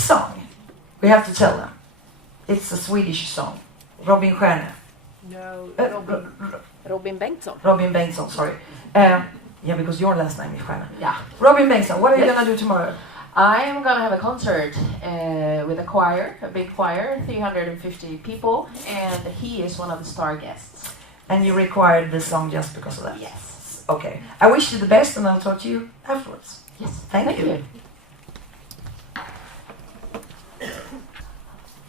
this song, we have to tell them. It's a Swedish song. Robin Stjerne. No, Robin Bengtsson. Robin Bengtsson, sorry. Yeah, because your last name is Stjerne. Yeah. Robin Bengtsson, what are you going to do tomorrow? I am going to have a concert with a choir, a big choir, 350 people, and he is one of the star guests. And you required this song just because of that? Yes. Okay. I wish you the best, and I'll talk to you afterwards. Yes. Thank you.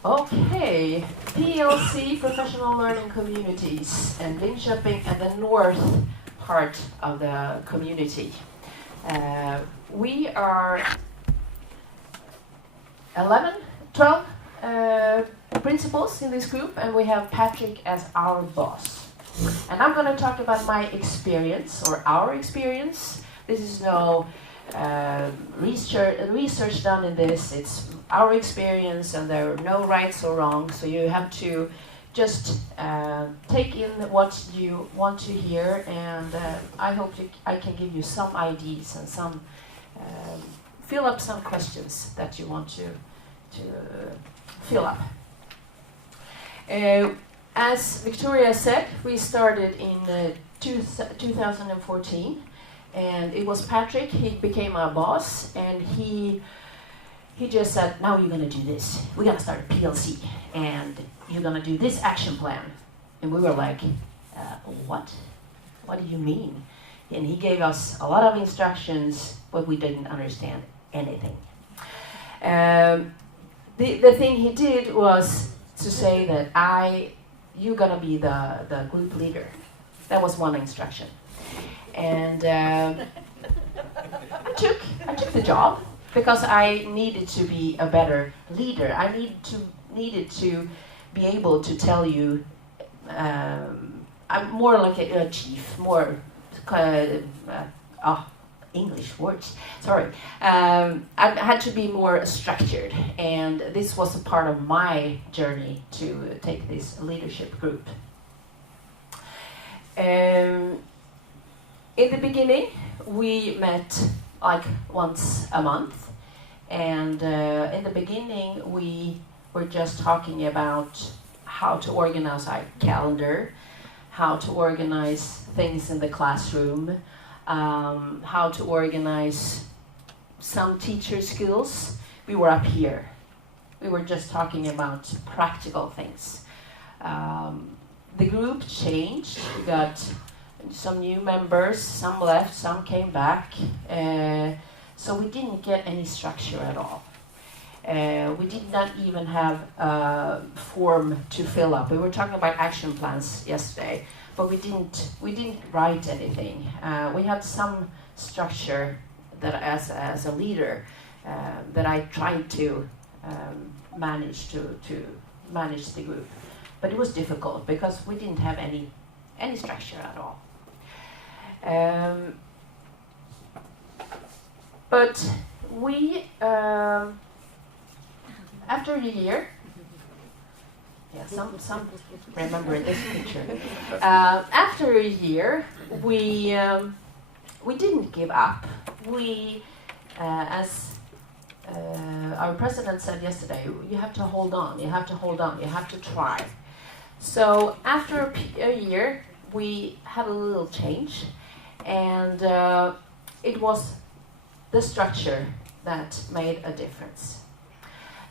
Okay, PLC, Professional Learning Communities, and Linköping and the north part of the community. We are 12 principals in this group, and we have Patrick as our boss. And I'm going to talk about my experience, or our experience. This is no research done in this. It's our experience, and there are no rights or wrongs. So you have to just take in what you want to hear, and I hope I can give you some ideas and some fill up some questions that you want to fill up. As Victoria said, we started in 2014. And it was Patrick, he became our boss, and he just said, now you're going to do this. We're going to start a PLC, and you're going to do this action plan. And we were like, what? What do you mean? And he gave us a lot of instructions, but we didn't understand anything. The thing he did was to say that you're going to be the group leader. That was one instruction. And I took the job because I needed to be a better leader. I needed to be able to tell you. I'm more like a chief, more English words. Sorry. I had to be more structured, and this was a part of my journey to take this leadership group. In the beginning, we met like once a month, and in the beginning we were just talking about how to organize our calendar, how to organize things in the classroom, how to organize some teacher skills. We were up here. We were just talking about practical things. The group changed. We got some new members, some left, some came back. So we didn't get any structure at all. We did not even have a form to fill up. We were talking about action plans yesterday, but we didn't write anything. We had some structure that as a leader that I tried to manage to manage the group. But it was difficult because we didn't have any structure at all. But we, after a year, some remember this picture. After a year, we didn't give up. We, as our president said yesterday, you have to hold on. You have to hold on. You have to try. So after a year, we had a little change, and it was the structure that made a difference.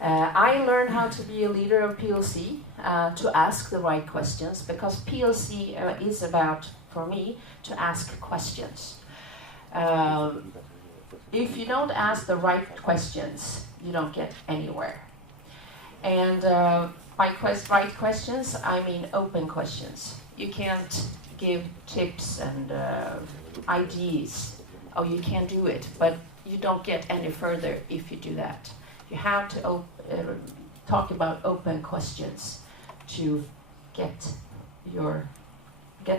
I learned how to be a leader of PLC, to ask the right questions, because PLC is about, for me, to ask questions. If you don't ask the right questions, you don't get anywhere. And by right questions, I mean open questions. You can't give tips and ideas. Oh, you can't do it, but you don't get any further if you do that. You have to talk about open questions to get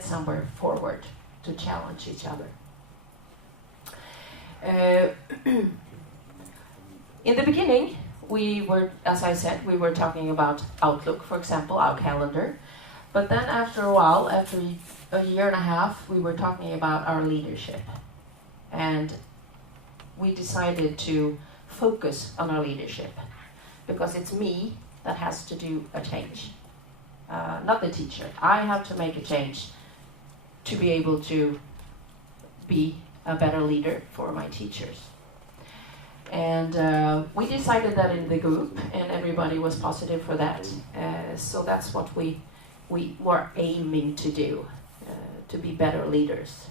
somewhere forward, to challenge each other. In the beginning, we were, as I said, we were talking about Outlook, for example, our calendar. But then after a while, after a year and a half, we were talking about our leadership. And we decided to focus on our leadership. because it's me that has to do a change, not the teacher. I have to make a change to be able to be a better leader for my teachers. And we decided that in the group, and everybody was positive for that. So that's what we were aiming to do, to be better leaders.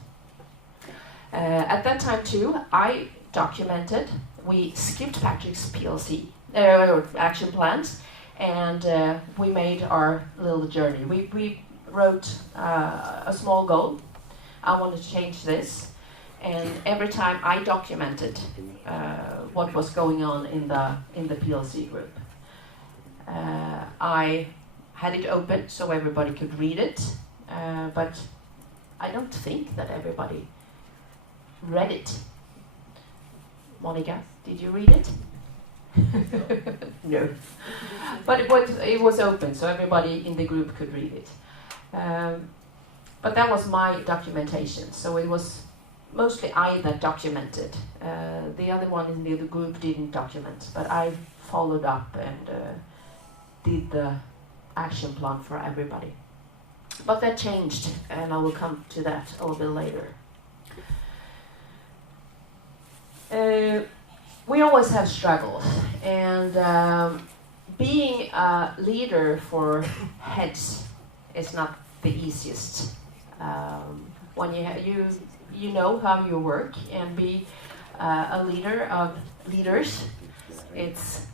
At that time too, I documented. We skipped Patrick's PLC action plans, and we made our little journey. We wrote a small goal. I want to change this, and every time I documented what was going on in the PLC group. I had it open so everybody could read it, but I don't think that everybody read it. Monica, did you read it? No. But it was open, so everybody in the group could read it. But that was my documentation, so it was mostly I that documented. The other one in the other group didn't document, but I followed up and did the action plan for everybody. But that changed, and I will come to that a little bit later. We always have struggles, and being a leader for heads is not the easiest. When you know how you work, and be a leader of leaders, it's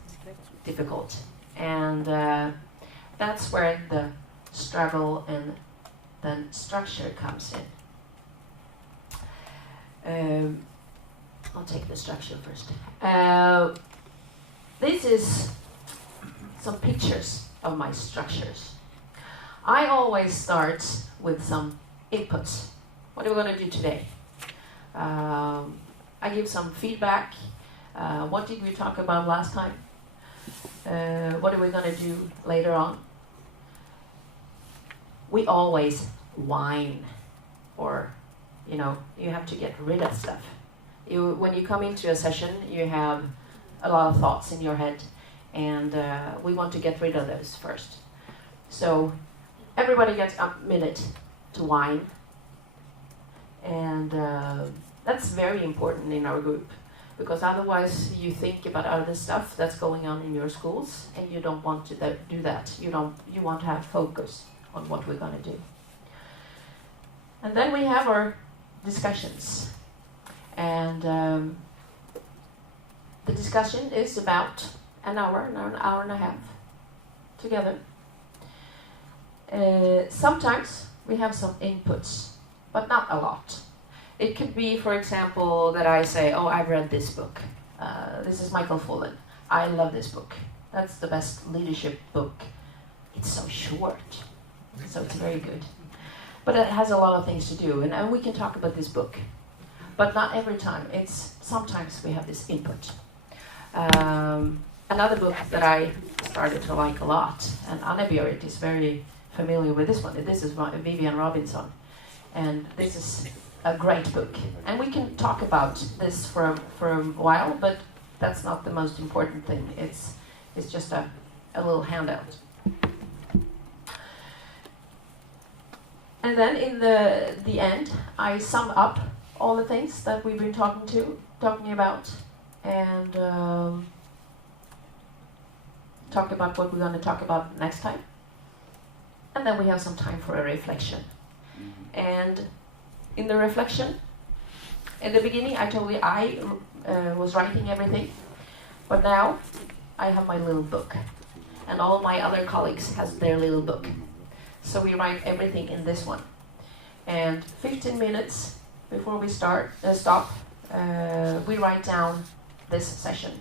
difficult, and that's where the struggle and then structure comes in. I'll take the structure first. This is some pictures of my structures. I always start with some inputs. What are we going to do today? I give some feedback. What did we talk about last time? What are we going to do later on? We always whine, or you have to get rid of stuff. When you come into a session, you have a lot of thoughts in your head, and we want to get rid of those first. So everybody gets a minute to whine, and that's very important in our group, because otherwise you think about other stuff that's going on in your schools, and you don't want to do that. You want to have focus on what we're going to do. And then we have our discussions. And the discussion is about an hour and a half together. Sometimes we have some inputs, but not a lot. It could be, for example, that I say, oh, I've read this book. This is Michael Fullen. I love this book. That's the best leadership book. It's so short, so it's very good. But it has a lot of things to do, and we can talk about this book. But not every time. Sometimes we have this input. Another book that I started to like a lot, and Anne-Berit is very familiar with this one. This is Vivian Robinson, and this is a great book. And we can talk about this for a while, but that's not the most important thing. It's just a little handout. And then in the end, I sum up all the things that we've been talking about, and talk about what we're going to talk about next time. And then we have some time for a reflection. And in the reflection, in the beginning I told you I was writing everything, but now I have my little book, and all my other colleagues has their little book. So we write everything in this one. And 15 minutes before we stop, we write down this session,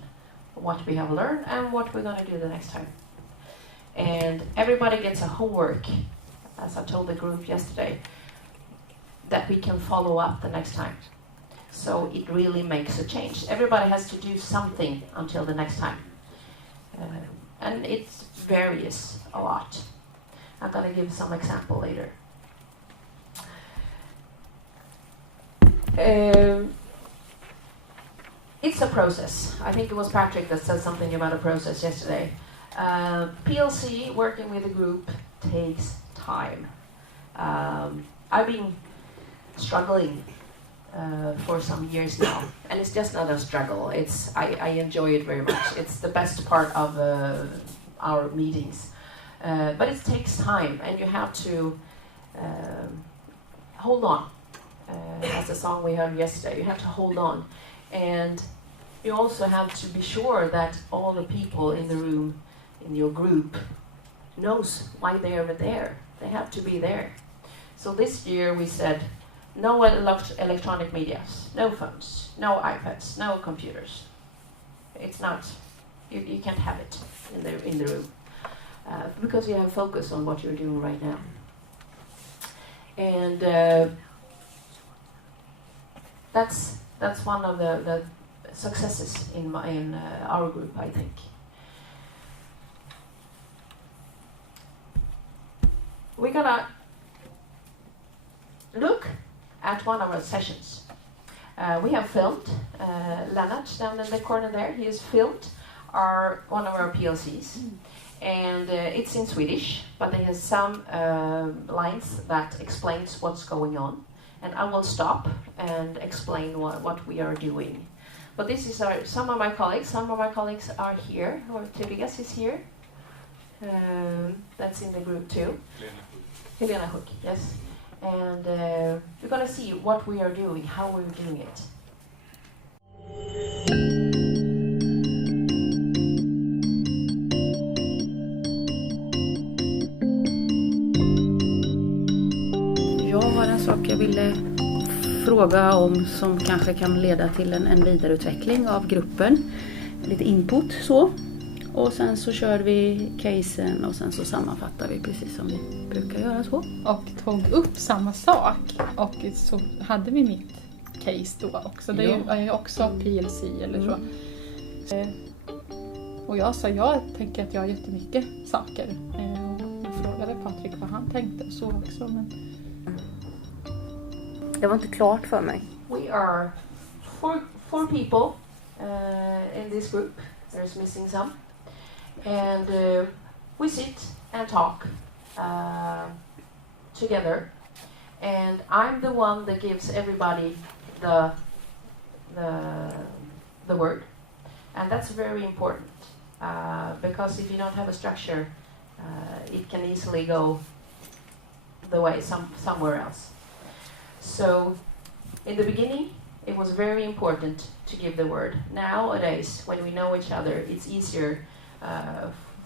what we have learned and what we're going to do the next time. And everybody gets a homework, as I told the group yesterday, that we can follow up the next time. So it really makes a change. Everybody has to do something until the next time. And it varies a lot. I'm going to give some example later. It's a process. I think it was Patrick that said something about a process yesterday. PLC, working with a group, takes time. I've been struggling for some years now, and it's just not a struggle. I enjoy it very much. It's the best part of our meetings, but it takes time, and you have to hold on. As the song we heard yesterday, you have to hold on, and you also have to be sure that all the people in the room, in your group, knows why they are there. They have to be there. So this year we said, no electronic medias, no phones, no iPads, no computers. It's not, you can't have it in the room because you have focus on what you're doing right now. And that's one of the successes in our group, I think. We're gonna look at one of our sessions. We have filmed Lennart down in the corner there. He has filmed one of our PLCs, and it's in Swedish, but it has some lines that explains what's going on. And I will stop and explain what we are doing. But this is some of my colleagues. Some of my colleagues are here. Or Tobias is here. That's in the group too. Helena Hook, yes. And we're going to see what we are doing, how we're doing it. Jag har en sak jag ville fråga om som kanske kan leda till en vidareutveckling av gruppen. Lite input så. Och sen så kör vi casen och sen så sammanfattar vi precis som vi brukar göra så. Och tog upp samma sak och så hade vi mitt case då också. Det är ju också PLC eller så. Och jag sa, jag tänker att jag har jättemycket saker. Och jag frågade Patrik vad han tänkte och så också. Men... Det var inte klart för mig. We are four people in this group. There's missing some. And we sit and talk together, and I'm the one that gives everybody the word, and that's very important because if you don't have a structure, it can easily go the way somewhere else. So in the beginning, it was very important to give the word. Nowadays, when we know each other, it's easier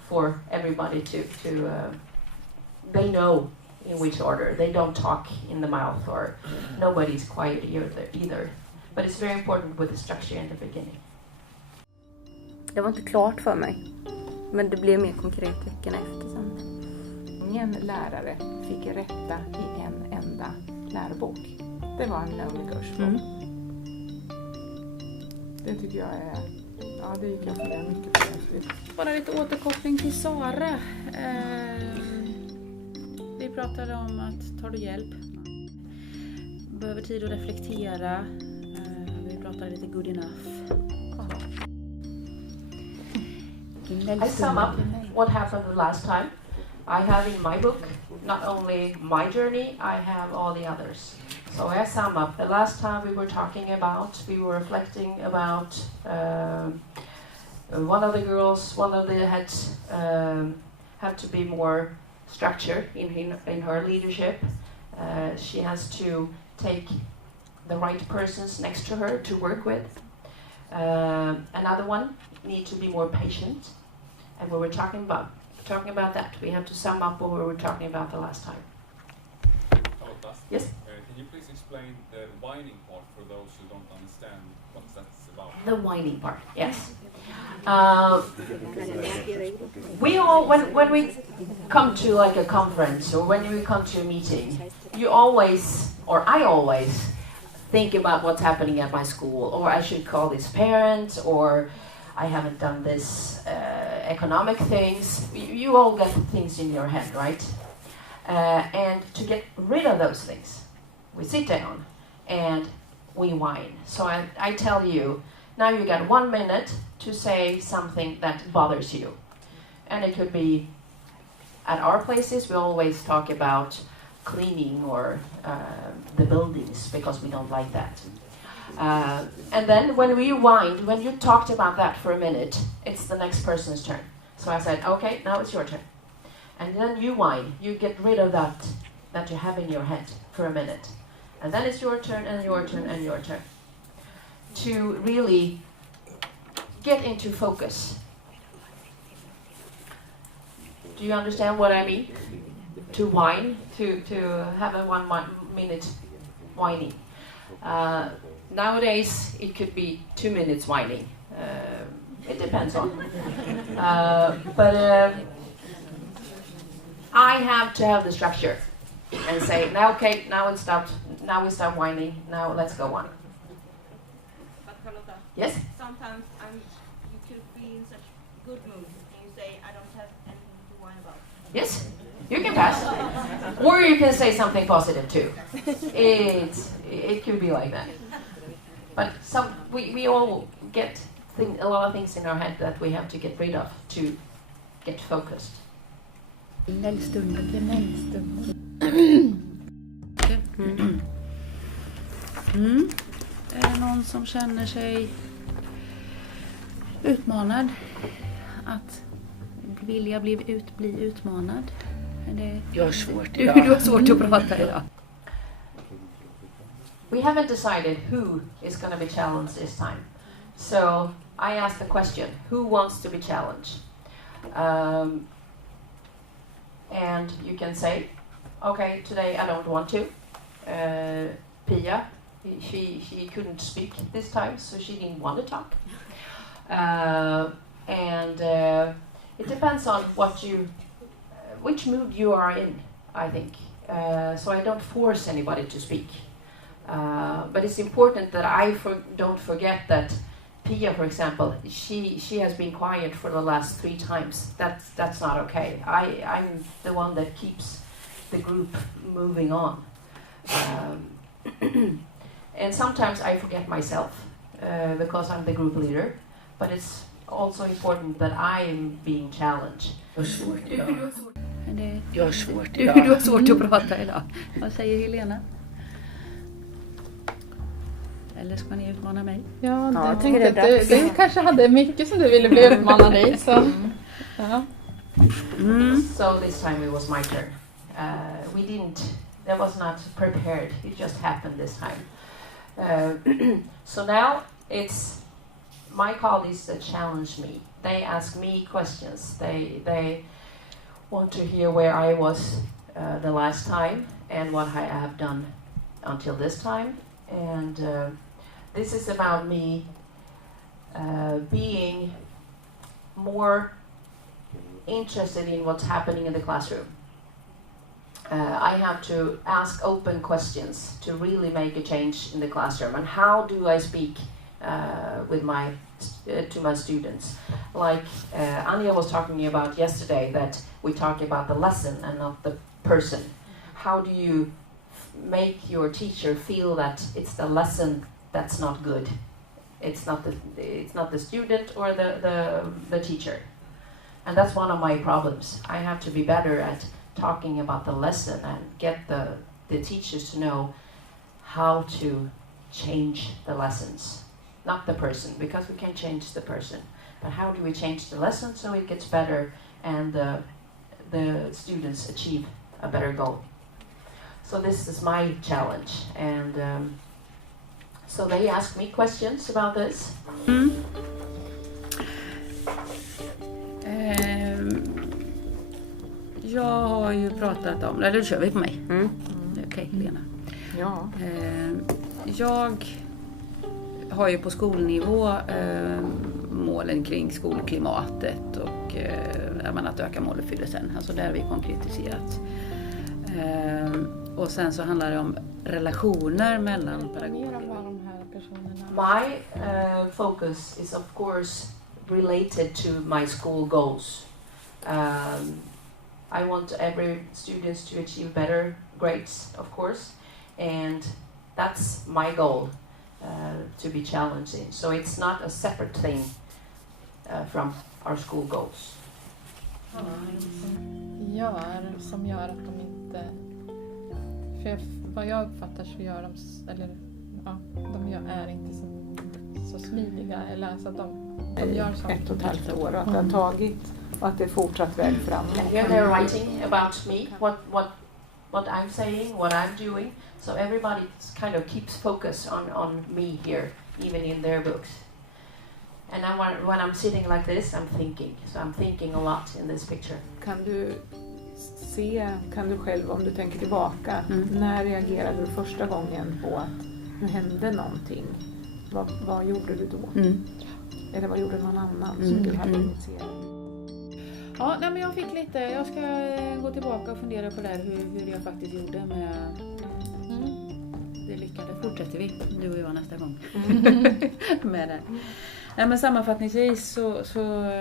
for everybody to they know in which order. They don't talk in the mouth or nobody's quiet either. But it's very important with the structure in the beginning. Det var inte klart för mig. Men det blev mer konkret veckan efter sen. Ingen lärare fick rätta i en enda lärobok. Det var en no-negotiable. Det tycker jag är... Ja, det gick jag för mycket på. Bara lite återkoppling till Sara. Vi pratade om att tar du hjälp. Behöver tid att reflektera. Vi pratade lite good enough. I sum up what happened the last time. I have in my book not only my journey, I have all the others. So I sum up. The last time we were reflecting about one of the girls, one of the heads have to be more structured in her leadership. She has to take the right persons next to her to work with. Another one need to be more patient. And we were talking about that. We have to sum up what we were talking about the last time. Charlotta? Yes? Can you please explain the whining part for those who don't understand what that's about? The whining part, yes. We all, when we come to like a conference or when we come to a meeting, you always, or I always, think about what's happening at my school, or I should call this parent, or I haven't done this economic things. You all get things in your head, right? And to get rid of those things, we sit down and we whine. So I tell you, now you got 1 minute to say something that bothers you. And it could be, at our places, we always talk about cleaning or the buildings because we don't like that. And then when we rewind, when you talked about that for a minute, it's the next person's turn. So I said, okay, now it's your turn. And then you whine, you get rid of that you have in your head for a minute. And then it's your turn and your turn and your turn. To really get into focus. Do you understand what I mean? To whine, to have a 1 minute whining. Nowadays, it could be 2 minutes whining. It depends on. But I have to have the structure and say, now, okay, now it stopped. Now we stop whining. Now let's go on. But Charlotta, Yes? sometimes you could be in such good mood and you say, I don't have anything to whine about. Yes? You can pass. Or you can say something positive too. It could be like that. But we all get a lot of things in our head that we have to get rid of to get focused. Är det någon som känner sig utmanad? Att vilja bli utmanad? Jag har svårt Du har svårt att prata idag. We haven't decided who is going to be challenged this time. So I asked the question, who wants to be challenged? And you can say, okay, today I don't want to. Pia, she couldn't speak this time, so she didn't want to talk. And it depends on which mood you are in, I think. So I don't force anybody to speak. But it's important that I don't forget that Pia, for example, she has been quiet for the last 3 times. That's not okay. I'm the one that keeps the group moving on. And sometimes I forget myself because I'm the group leader. But it's also important that I am being challenged. Jag har svårt idag. Du har svårt att prata idag. Vad säger Helena? Eller ska ni utmana mig? Ja, jag tänkte att du kanske hade mycket som du ville bli utmanad i. Så. Ja. So this time it was my turn. That was not prepared. It just happened this time. So now it's my colleagues that challenge me. They ask me questions. They want to hear where I was the last time and what I have done until this time. And this is about me being more interested in what's happening in the classroom. I have to ask open questions to really make a change in the classroom. And how do I speak to my students? Like Anja was talking about yesterday, that we talk about the lesson and not the person. How do you make your teacher feel that it's the lesson that's not good? It's not the student or the teacher. And that's one of my problems. I have to be better at talking about the lesson and get the teachers to know how to change the lessons. Not the person, because we can't change the person. But how do we change the lesson so it gets better and the students achieve a better goal? So this is my challenge. And so they ask me questions about this. Jag har ju pratat om, eller kör vi på mig? Okej, Lena. Ja. Jag har ju på skolnivå målen kring skolklimatet och att öka måluppfyllelsen. Alltså där har vi konkretiserat. Och sen så handlar det om relationer mellan pedagoger. My focus is of course related to my school goals. I want every students to achieve better grades, of course, and that's my goal. to be challenged in. So it's not a separate thing from our school goals. Som gör att de inte... För vad jag uppfattar så gör de... är inte så smidiga. Eller alltså att de gör saker. 1,5 år och att det har tagit och att det är fortsatt väg framåt. And here they're writing about me, what I'm saying, what I'm doing. So everybody kind of keeps focus on me here, even in their books. And when I'm sitting like this, I'm thinking. So I'm thinking a lot in this picture. Kan du själv, om du tänker tillbaka, när reagerade du första gången på att nu hände någonting? Vad gjorde du då? Eller vad gjorde någon annan som du hade initierat? Ja, nej, men jag ska gå tillbaka och fundera på det här, hur jag faktiskt gjorde med det lyckade. Fortsätter vi, du och jag nästa gång med det. Ja, men sammanfattningsvis så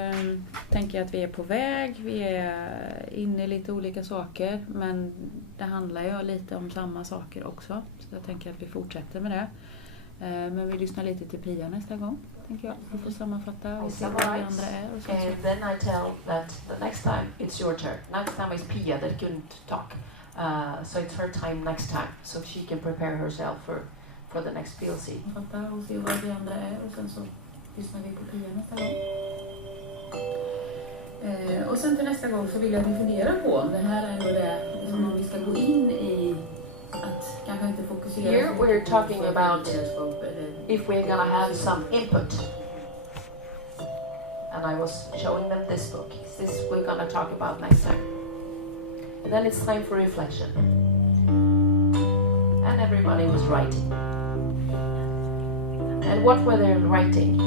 tänker jag att vi är på väg, vi är inne i lite olika saker, men det handlar ju lite om samma saker också, så jag tänker att vi fortsätter med det. Men vi lyssnar lite till Pia nästa gång, tänker jag. Vi får sammanfatta och se vad vi andra är. Och and then I tell that the next time it's your turn. Next time it's Pia that couldn't talk. So it's her time next time, so she can prepare herself for the next PLC. Sammanfatta och se vad vi andra är, och sen så lyssnar vi på Pia nästa gång. Och sen till nästa gång så vill jag att vi funderar på om det här är ändå det som om vi ska gå in i att kanske inte fokusera. Here we're talking about if we're gonna have some input. And I was showing them this book. This we're gonna talk about next time. And then it's time for reflection. And everybody was writing. And what were they writing?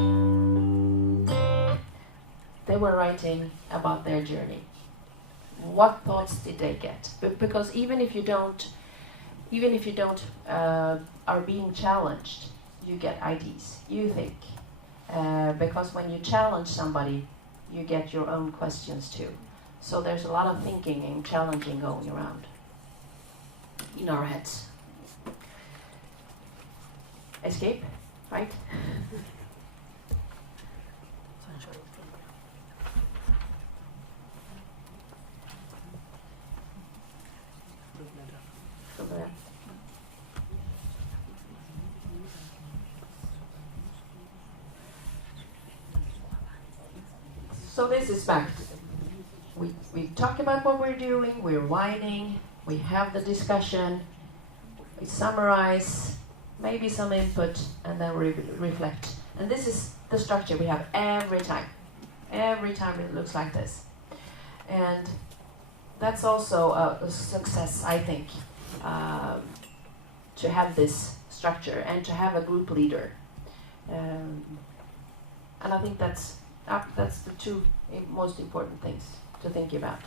They were writing about their journey. What thoughts did they get? Because even if you don't are being challenged, you get ideas. You think, because when you challenge somebody, you get your own questions too. So there's a lot of thinking and challenging going around in our heads. Escape, right? So this is back. We talk about what we're doing, we're whining, we have the discussion, we summarize, maybe some input, and then we reflect. And this is the structure we have every time. Every time it looks like this. And that's also a success, I think, to have this structure and to have a group leader. And I think that's the two most important things to think about.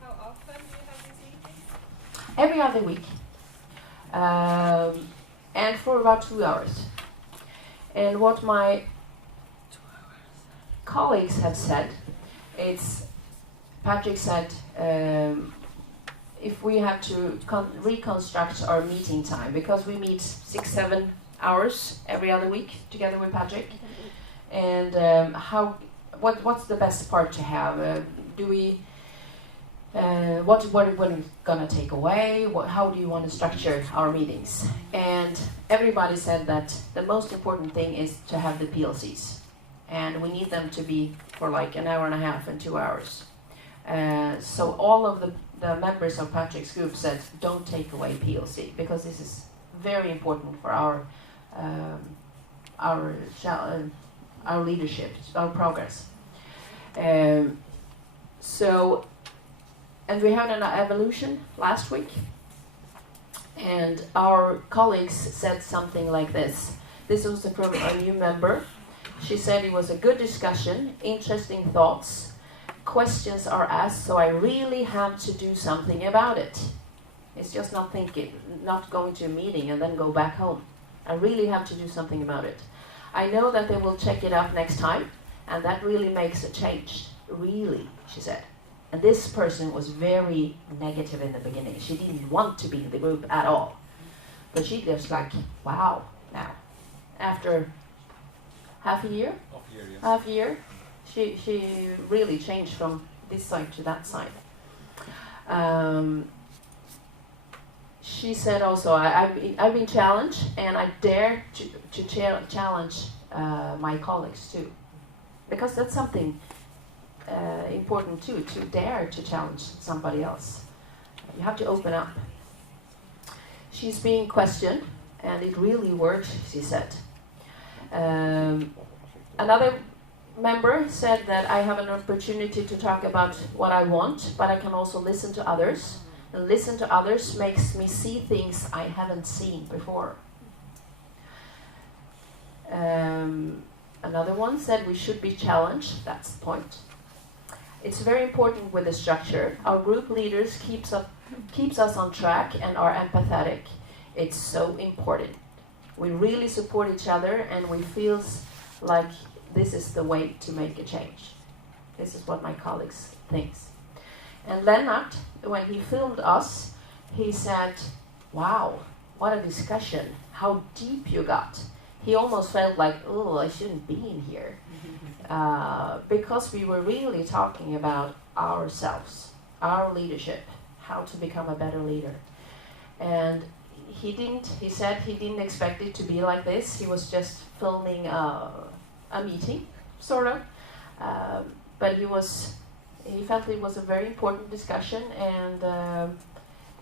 How often do you have these meetings? Every other week. And for about 2 hours. And what my colleagues have said, Patrick said, if we have to reconstruct our meeting time, because we meet 6-7 hours every other week together with Patrick, and what's the best part to have? What are we gonna take away? How do you want to structure our meetings? And everybody said that the most important thing is to have the PLCs, and we need them to be for like an hour and a half and 2 hours. So all of the members of Patrick's group said, don't take away PLC, because this is very important for our leadership, our progress. And we had an evolution last week, and our colleagues said something like this. This was from a new member. She said it was a good discussion, interesting thoughts, questions are asked, so I really have to do something about it. It's just not going to a meeting and then go back home. I really have to do something about it. I know that they will check it up next time, and that really makes a change. Really, she said. And this person was very negative in the beginning. She didn't want to be in the group at all. But she was like, wow, now. After half a year, Yes. half a year, she really changed from this side to that side. She said also, I've been challenged, and I dare to challenge my colleagues too, because that's something important too, to dare to challenge somebody else. You have to open up. She's being questioned, and it really works, she said. Another member said that I have an opportunity to talk about what I want, but I can also listen to others. And listen to others makes me see things I haven't seen before. Another one said we should be challenged. That's the point. It's very important with the structure. Our group leaders keeps us on track and are empathetic. It's so important. We really support each other, and we feel like this is the way to make a change. This is what my colleagues think. And Lennart, when he filmed us, he said, wow, what a discussion, how deep you got. He almost felt like, oh, I shouldn't be in here. Because we were really talking about ourselves, our leadership, how to become a better leader. And he said he didn't expect it to be like this. He was just filming a meeting, sort of. But he felt it was a very important discussion, and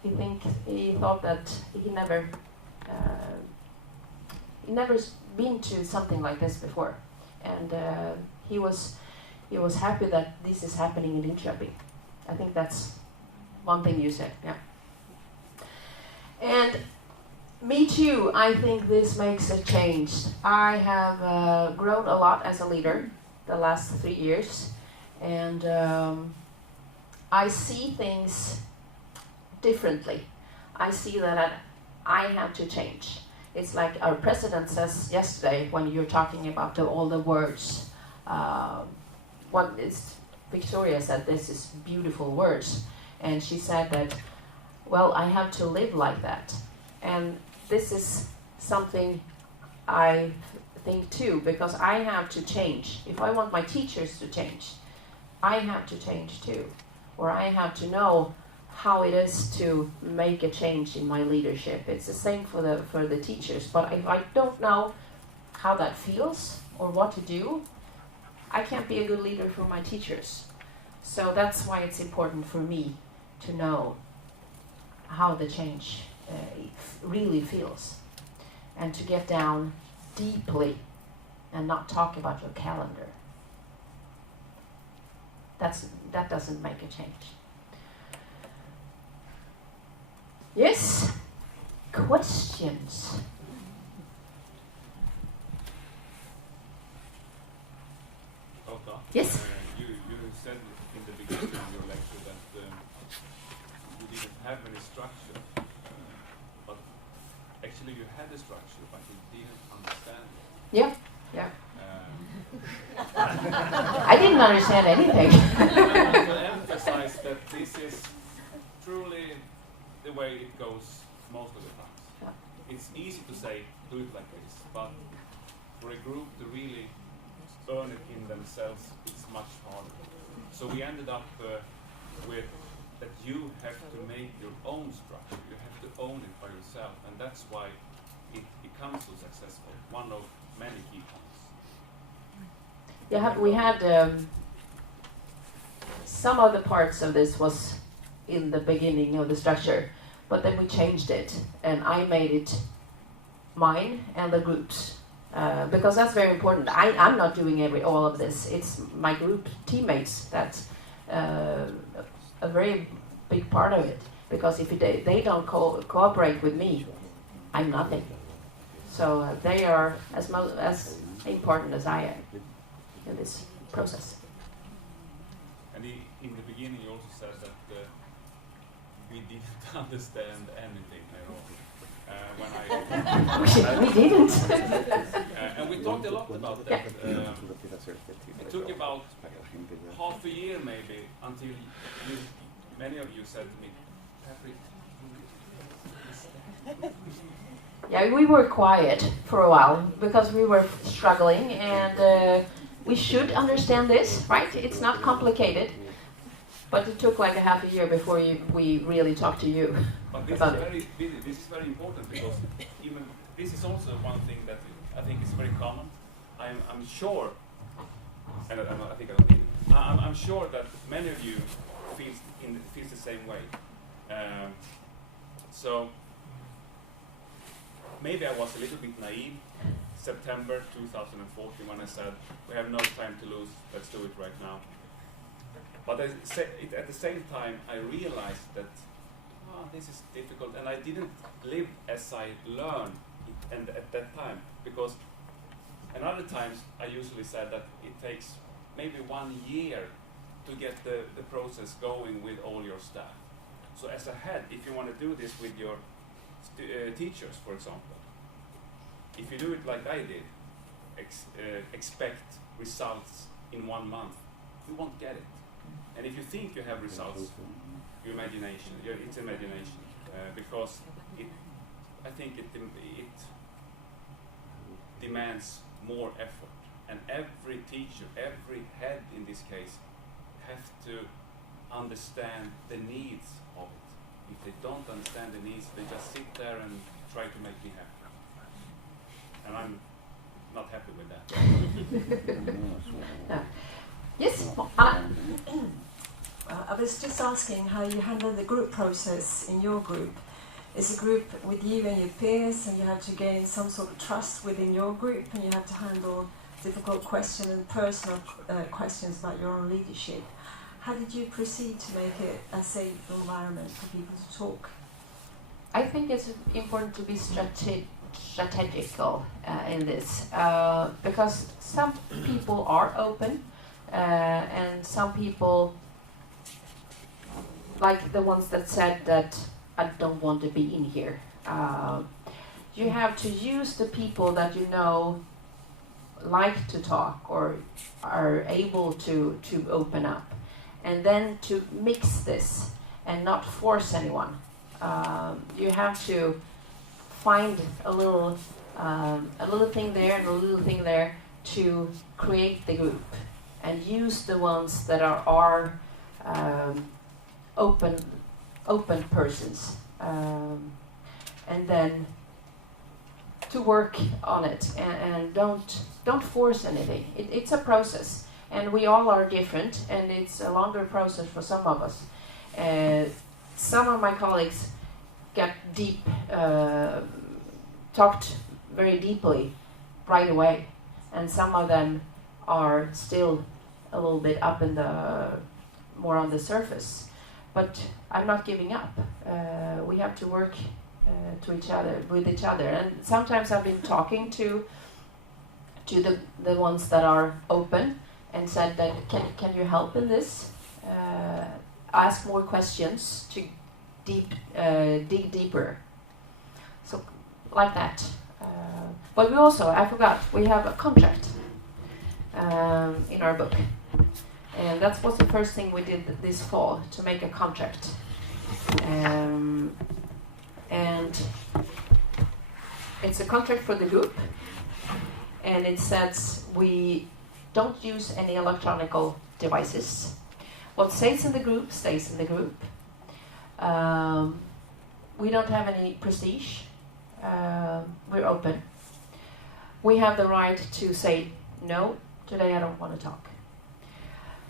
he thought that he never been to something like this before, and he was happy that this is happening in Linköping. I think that's one thing you said, yeah. And me too. I think this makes a change. I have grown a lot as a leader the last 3 years. And I see things differently. I see that I have to change. It's like our president says yesterday when you're talking about all the words. Victoria said this is beautiful words. And she said that, well, I have to live like that. And this is something I think too, because I have to change. If I want my teachers to change, I have to change too, or I have to know how it is to make a change in my leadership. It's the same for the teachers, but if I don't know how that feels or what to do, I can't be a good leader for my teachers. So that's why it's important for me to know how the change really feels, and to get down deeply and not talk about your calendar. That doesn't make a change. Yes? Questions? Charlotta, Yes? You said in the beginning of your lecture that you didn't have any structure, but actually you had a structure, but you didn't understand it. Yeah. I didn't understand anything. To emphasize that this is truly the way it goes most of the time. Yeah. It's easy to say, do it like this, but for a group to really earn it in themselves, it's much harder. So we ended up with that you have to make your own structure. You have to own it by yourself, and that's why it becomes so successful. One of many key points. Yeah, we had some of the parts of this was in the beginning of the structure, but then we changed it, and I made it mine and the groups, because that's very important. I'm not doing all of this. It's my group teammates that's a very big part of it, because if they don't cooperate with me, I'm nothing. So they are as important as I am in this process. And in the beginning you also said that we didn't understand anything at all. We didn't. And we talked a lot about that. It took about half a year maybe until many of you said to me, Patrick, you Yeah, we were quiet for a while because we were struggling, and we should understand this, right? It's not complicated, but it took like a half a year before we really talked to you But this about is it. this is very important because even this is also one thing that I think is very common. I'm sure, and I think I don't need it. I'm sure that many of you feels the same way. So maybe I was a little bit naive. September 2014 when I said we have no time to lose, let's do it right now. But at the same time I realized that this is difficult, and I didn't live as I learned and at that time, because and other times I usually said that it takes maybe 1 year to get the process going with all your staff. So as a head, if you want to do this with your teachers, for example, if you do it like I did, expect results in 1 month, you won't get it. And if you think you have results, it's imagination, because I think it demands more effort, and every teacher, every head in this case, have to understand the needs of it. If they don't understand the needs, they just sit there and try to make me happy. And I'm not happy with that. No. Yes, Anna. I was just asking how you handle the group process in your group. Is a group with you and your peers, and you have to gain some sort of trust within your group, and you have to handle difficult questions and personal questions about your own leadership. How did you proceed to make it a safe environment for people to talk? I think it's important to be strategical in this, because some people are open, and some people, like the ones that said that I don't want to be in here. You have to use the people that you know like to talk or are able to open up, and then to mix this and not force anyone. You have to find a little thing there and a little thing there to create the group, and use the ones that are open persons, and then to work on it, and don't force anything. It's a process, and we all are different, and it's a longer process for some of us. Some of my colleagues got talked very deeply right away, and some of them are still a little bit up in more on the surface. But I'm not giving up. We have to work with each other. And sometimes I've been talking to the ones that are open and said that can you help in this? Ask more questions to dig deeper. So like that. But we also, I forgot, we have a contract in our book. And that was the first thing we did this fall, to make a contract. And it's a contract for the group. And it says we don't use any electronic devices. What stays in the group stays in the group. We don't have any prestige. We're open. We have the right to say, no, today I don't want to talk.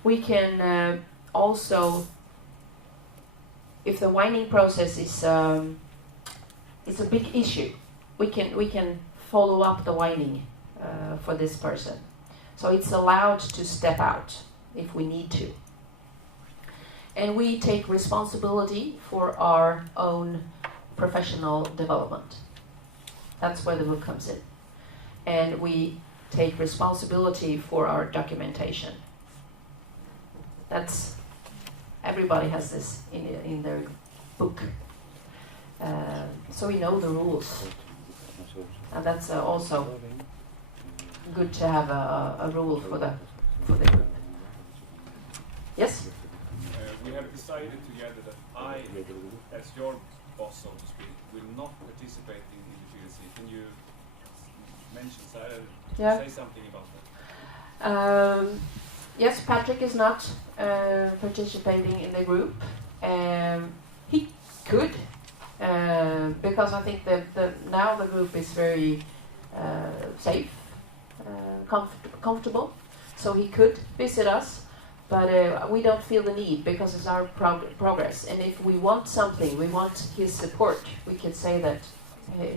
We can also, if the whining process is a big issue, we can follow up the whining for this person. So it's allowed to step out if we need to. And we take responsibility for our own professional development. That's where the book comes in. And we take responsibility for our documentation. Everybody has this in their book. So we know the rules. And that's also good to have a rule for the group. Yes? We have decided together that I, as your boss, so to speak, will not participate in the PLC. Can you mention, say something about that? Yes, Patrick is not participating in the group. He could, because I think now the group is very safe, comfortable, so he could visit us, but we don't feel the need because it's our progress. And if we want something, we want his support, we can say that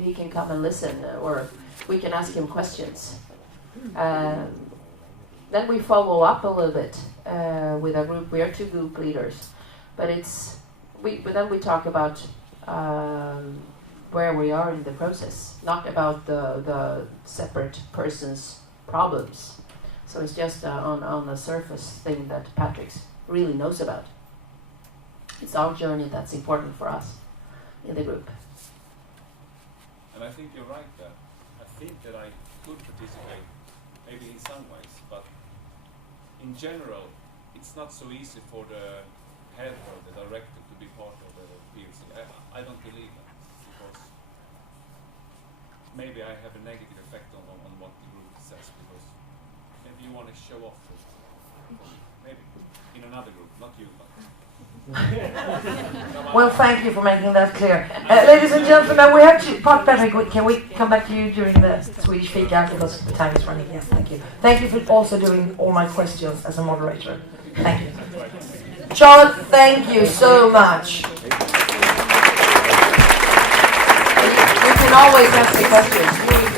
he can come and listen, or we can ask him questions. Then we follow up a little bit with our group. We are 2 group leaders, but then we talk about where we are in the process, not about the separate person's problems. So it's just on the surface thing that Patrick really knows about. It's our journey that's important for us in the group. And I think you're right there. I think that I could participate, maybe in some ways, but in general, it's not so easy for the head or the director to be part of the PLC. I don't believe that, because maybe I have a negative effect on what the group says, because maybe you want to show off, maybe in another group, not you, but. Well, thank you for making that clear. Ladies and gentlemen, we have to... Patrick, can we come back to you during the Swedish fika, because the time is running? Yes, thank you. Thank you for also doing all my questions as a moderator. Thank you. Charlotte, thank you so much. You can always ask the questions.